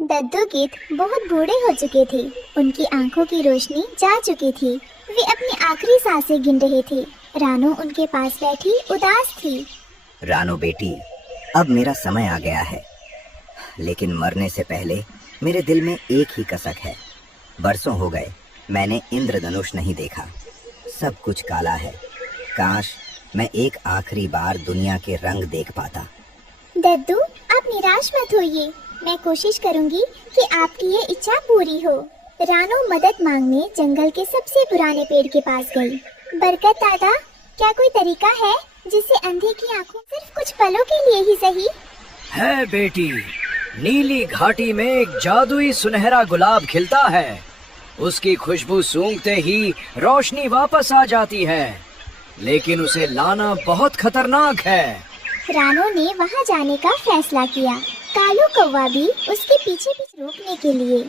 दद्दू गिद्ध बहुत बूढ़े हो चुके थे। उनकी आंखों की रोशनी जा चुकी थी। वे अपनी आखिरी सांसें गिन रहे थे। रानो उनके पास बैठी उदास थी। रानो बेटी, अब मेरा समय आ गया है, लेकिन मरने से पहले मेरे दिल में एक ही कसक है। बरसों हो गए मैंने इंद्रधनुष नहीं देखा। सब कुछ काला है। काश मैं एक आखिरी बार दुनिया के रंग देख पाता। दद्दू, आप निराश मत होइए। मैं कोशिश करूंगी कि आपकी ये इच्छा पूरी हो। रानो मदद मांगने जंगल के सबसे पुराने पेड़ के पास गई। बरकत दादा, क्या कोई तरीका है जिससे अंधे की आंखों सिर्फ कुछ पलों के लिए ही सही? है बेटी, नीली घाटी में एक जादुई सुनहरा गुलाब खिलता है। उसकी खुशबू सूंघते ही रोशनी वापस आ जाती है, लेकिन उसे लाना बहुत खतरनाक है। रानो ने वहाँ जाने का फैसला किया। कालू कौवा भी उसके पीछे पीछे रोकने के लिए।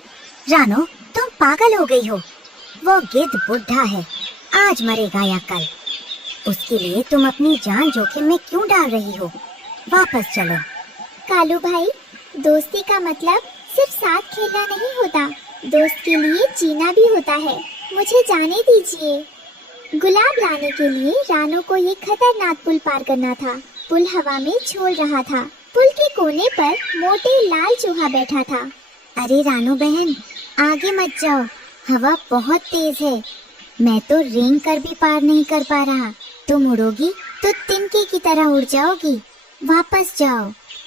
रानो, तुम पागल हो गई हो। वो गिद्ध बुढ़ा है, आज मरेगा या कल। उसके लिए तुम अपनी जान जोखिम में क्यों डाल रही हो? वापस चलो। कालू भाई, दोस्ती का मतलब सिर्फ साथ खेलना नहीं होता, दोस्त के लिए जीना भी होता है। मुझे जाने दीजिए। गुलाब लाने के लिए रानो को ये खतरनाक पुल पार करना था। पुल हवा में झूल रहा था। पुल के कोने पर मोटे लाल चूहा बैठा था। अरे रानो बहन, आगे मत जाओ, हवा बहुत तेज है। मैं तो रेंग कर भी पार नहीं कर पा रहा। तुम उड़ोगी तो तिनके की तरह उड़ जाओगी। वापस जाओ।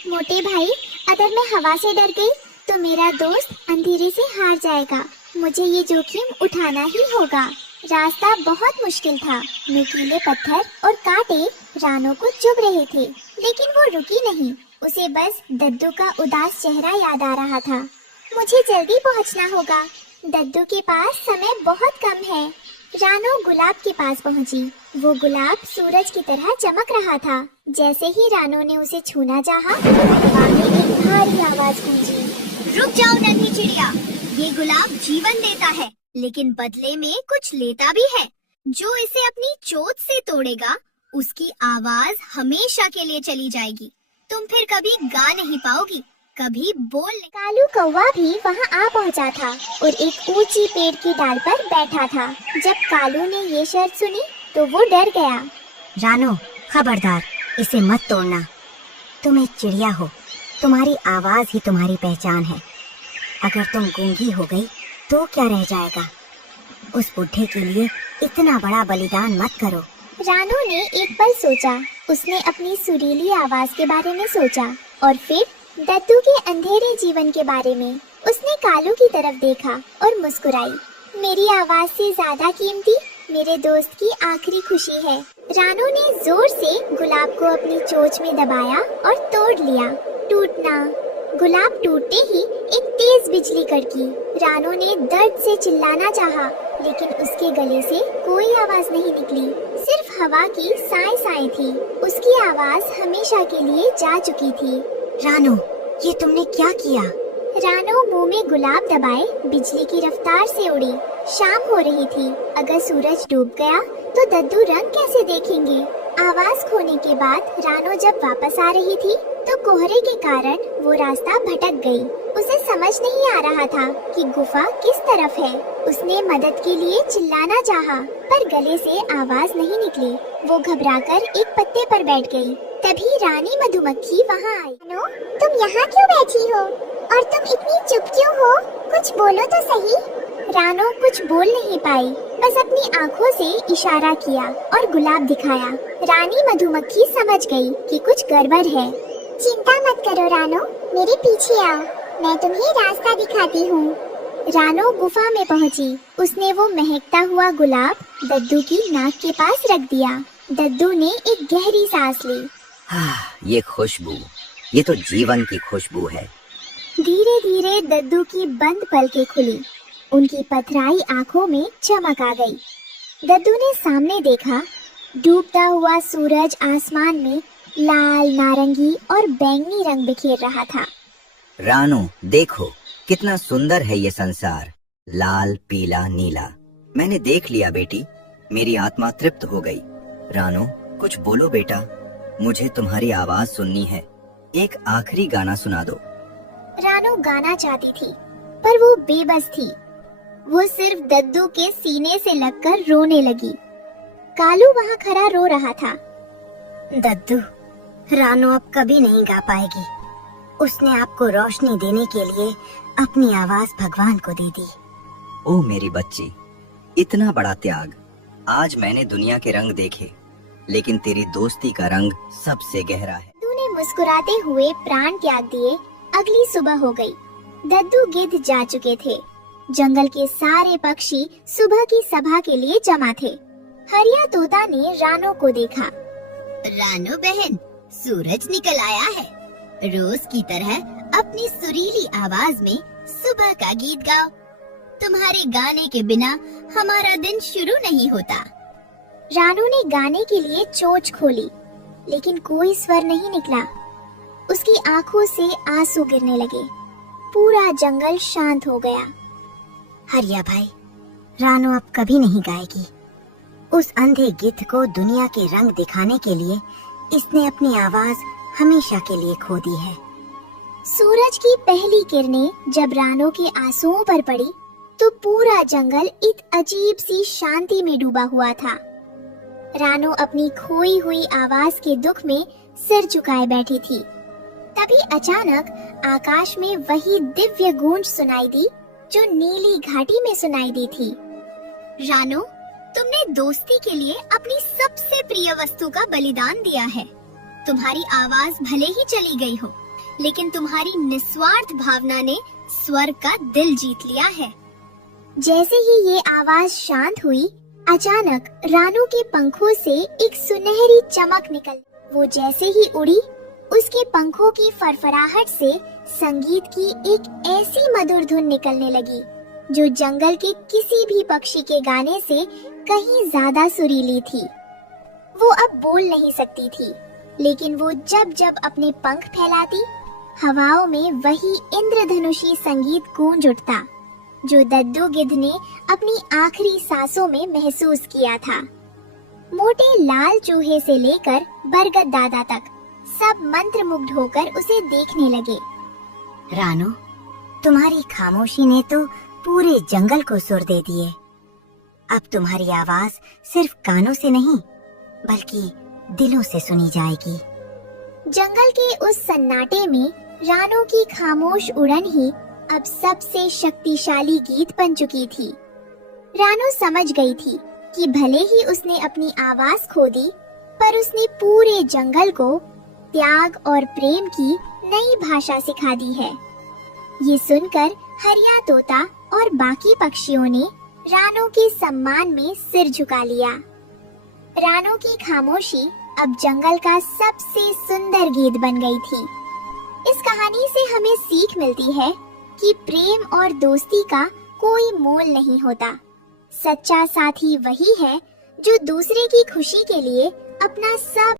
मोटे भाई, अगर मैं हवा से डर गई तो मेरा दोस्त अंधेरे से हार जाएगा। मुझे ये जोखिम उठाना ही होगा। रास्ता बहुत मुश्किल था। नुकीले पत्थर और कांटे रानो को चुभ रहे थे, लेकिन वो रुकी नहीं। उसे बस दद्दू का उदास चेहरा याद आ रहा था। मुझे जल्दी पहुंचना होगा। दद्दू के पास समय बहुत कम है। रानो गुलाब के पास पहुंची। वो गुलाब सूरज की तरह चमक रहा था। जैसे ही रानो ने उसे छूना चाहा, हवा में एक भारी आवाज गूंजी। रुक जाओ नन्ही चिड़िया, ये गुलाब जीवन देता है, लेकिन बदले में कुछ लेता भी है। जो इसे अपनी चोट से तोड़ेगा, उसकी आवाज हमेशा के लिए चली जाएगी। तुम फिर कभी गा नहीं पाओगी, कभी बोल नहीं। कालू कौवा भी वहाँ आ पहुँचा था और एक ऊंची पेड़ की डाल पर बैठा था। जब कालू ने ये शर्त सुनी तो वो डर गया। रानो, खबरदार, इसे मत तोड़ना। तुम एक चिड़िया हो, तुम्हारी आवाज ही तुम्हारी पहचान है। अगर तुम गूंगी हो गई तो क्या रह जाएगा? उस बुढ़े के लिए इतना बड़ा बलिदान मत करो। रानो ने एक पल सोचा। उसने अपनी सुरीली आवाज के बारे में सोचा और फिर दद्दू के अंधेरे जीवन के बारे में। उसने कालू की तरफ देखा और मुस्कुराई। मेरी आवाज से ज्यादा कीमती मेरे दोस्त की आखिरी खुशी है। रानो ने जोर से गुलाब को अपनी चोंच में दबाया और तोड़ लिया। टूटना। गुलाब टूटते ही एक तेज बिजली कड़की। रानो ने दर्द से चिल्लाना चाहा, लेकिन उसके गले से कोई आवाज नहीं निकली। सिर्फ हवा की साए साए थी। उसकी आवाज हमेशा के लिए जा चुकी थी। रानो, ये तुमने क्या किया? रानो मुंह में गुलाब दबाए बिजली की रफ्तार से उड़ी। शाम हो रही थी। अगर सूरज डूब गया तो दद्दू रंग कैसे देखेंगे? आवाज खोने के बाद रानो जब वापस आ रही थी तो कोहरे के कारण वो रास्ता भटक गई। उसे समझ नहीं आ रहा था कि गुफा किस तरफ है। उसने मदद के लिए चिल्लाना चाहा, पर गले से आवाज नहीं निकली। वो घबराकर एक पत्ते पर बैठ गई। तभी रानी मधुमक्खी वहाँ आई। रानो, तुम यहाँ क्यों बैठी हो? और तुम इतनी चुप क्यों हो? कुछ बोलो तो सही। रानो कुछ बोल नहीं पाई, बस अपनी आँखों से इशारा किया और गुलाब दिखाया। रानी मधुमक्खी समझ गई कि कुछ गड़बड़ है। चिंता मत करो रानो, मेरे पीछे आओ, मैं तुम्हें रास्ता दिखाती हूँ। रानो गुफा में पहुँची। उसने वो महकता हुआ गुलाब दद्दू की नाक के पास रख दिया। दद्दू ने एक गहरी सांस ली। ये खुशबू, ये तो जीवन की खुशबू है। धीरे धीरे दद्दू की बंद पलकें खुली। उनकी पथराई आंखों में चमक आ गई। दद्दू ने सामने देखा। डूबता हुआ सूरज आसमान में लाल, नारंगी और बैंगनी रंग बिखेर रहा था। रानो, देखो कितना सुंदर है ये संसार। लाल, पीला, नीला। मैंने देख लिया बेटी, मेरी आत्मा तृप्त हो गई। रानो, कुछ बोलो बेटा, मुझे तुम्हारी आवाज सुननी है। एक आखिरी गाना सुना दो। रानो गाना चाहती थी, पर वो बेबस थी। वो सिर्फ दद्दू के सीने से लगकर रोने लगी। कालू वहाँ खड़ा रो रहा था। दद्दू, रानो अब कभी नहीं गा पाएगी। उसने आपको रोशनी देने के लिए अपनी आवाज भगवान को दे दी। ओ मेरी बच्ची, इतना बड़ा त्याग। आज मैंने दुनिया के रंग देखे, लेकिन तेरी दोस्ती का रंग सबसे गहरा है। दद्दू ने मुस्कुराते हुए प्राण त्याग दिए। अगली सुबह हो गई। दद्दू गिद्ध जा चुके थे। जंगल के सारे पक्षी सुबह की सभा के लिए जमा थे। हरिया तोता ने रानो को देखा। रानो बहन, सूरज निकल आया है। रोज की तरह अपनी सुरीली आवाज में सुबह का गीत गाओ। तुम्हारे गाने के बिना हमारा दिन शुरू नहीं होता। रानो ने गाने के लिए चोंच खोली, लेकिन कोई स्वर नहीं निकला। उसकी आंखों से आंसू गिरने लगे। पूरा जंगल शांत हो गया। हरिया भाई, रानो अब कभी नहीं गाएगी। उस अंधे गिद्ध को दुनिया के रंग दिखाने के लिए इसने अपनी आवाज हमेशा के लिए खो दी है। सूरज की पहली किरणें जब रानो के आंसुओं पर पड़ी, तो पूरा जंगल एक अजीब सी शांति में डूबा हुआ था। रानो अपनी खोई हुई आवाज के दुख में सिर झुकाए बैठी थी। तभी अचानक आकाश में वही दिव्य गूंज सुनाई दी जो नीली घाटी में सुनाई दी थी। रानो, तुमने दोस्ती के लिए अपनी सबसे प्रिय वस्तु का बलिदान दिया है। तुम्हारी आवाज भले ही चली गई हो, लेकिन तुम्हारी निस्वार्थ भावना ने स्वर्ग का दिल जीत लिया है। जैसे ही ये आवाज शांत हुई, अचानक रानो के पंखों से एक सुनहरी चमक निकल। वो जैसे ही उड़ी, उसके पंखों की फरफराहट से संगीत की एक ऐसी मधुर धुन निकलने लगी जो जंगल के किसी भी पक्षी के गाने से कहीं ज्यादा सुरीली थी। वो अब बोल नहीं सकती थी, लेकिन वो जब जब अपने पंख फैलाती, हवाओं में वही इंद्रधनुषी संगीत गूंज उठता जो दद्दू गिद्ध ने अपनी आखिरी सांसों में महसूस किया था। मोटे लाल चूहे से लेकर बरगद दादा तक सब मंत्रमुग्ध होकर उसे देखने लगे। रानो, तुम्हारी खामोशी ने तो पूरे जंगल को सुर दे दिए। अब तुम्हारी आवाज सिर्फ कानों से नहीं, बल्कि दिलों से सुनी जाएगी। जंगल के उस सन्नाटे में रानो की खामोश उड़न ही अब सबसे शक्तिशाली गीत बन चुकी थी। रानो समझ गई थी कि भले ही उसने अपनी आवाज खो दी, पर उसने पूरे जंगल को त्याग और प्रेम की नई भाषा सिखा दी है। ये सुनकर हरिया तोता और बाकी पक्षियों ने रानो के सम्मान में सिर झुका लिया। रानो की खामोशी अब जंगल का सबसे सुंदर गीत बन गई थी। इस कहानी से हमें सीख मिलती है कि प्रेम और दोस्ती का कोई मोल नहीं होता। सच्चा साथी वही है जो दूसरे की खुशी के लिए अपना सब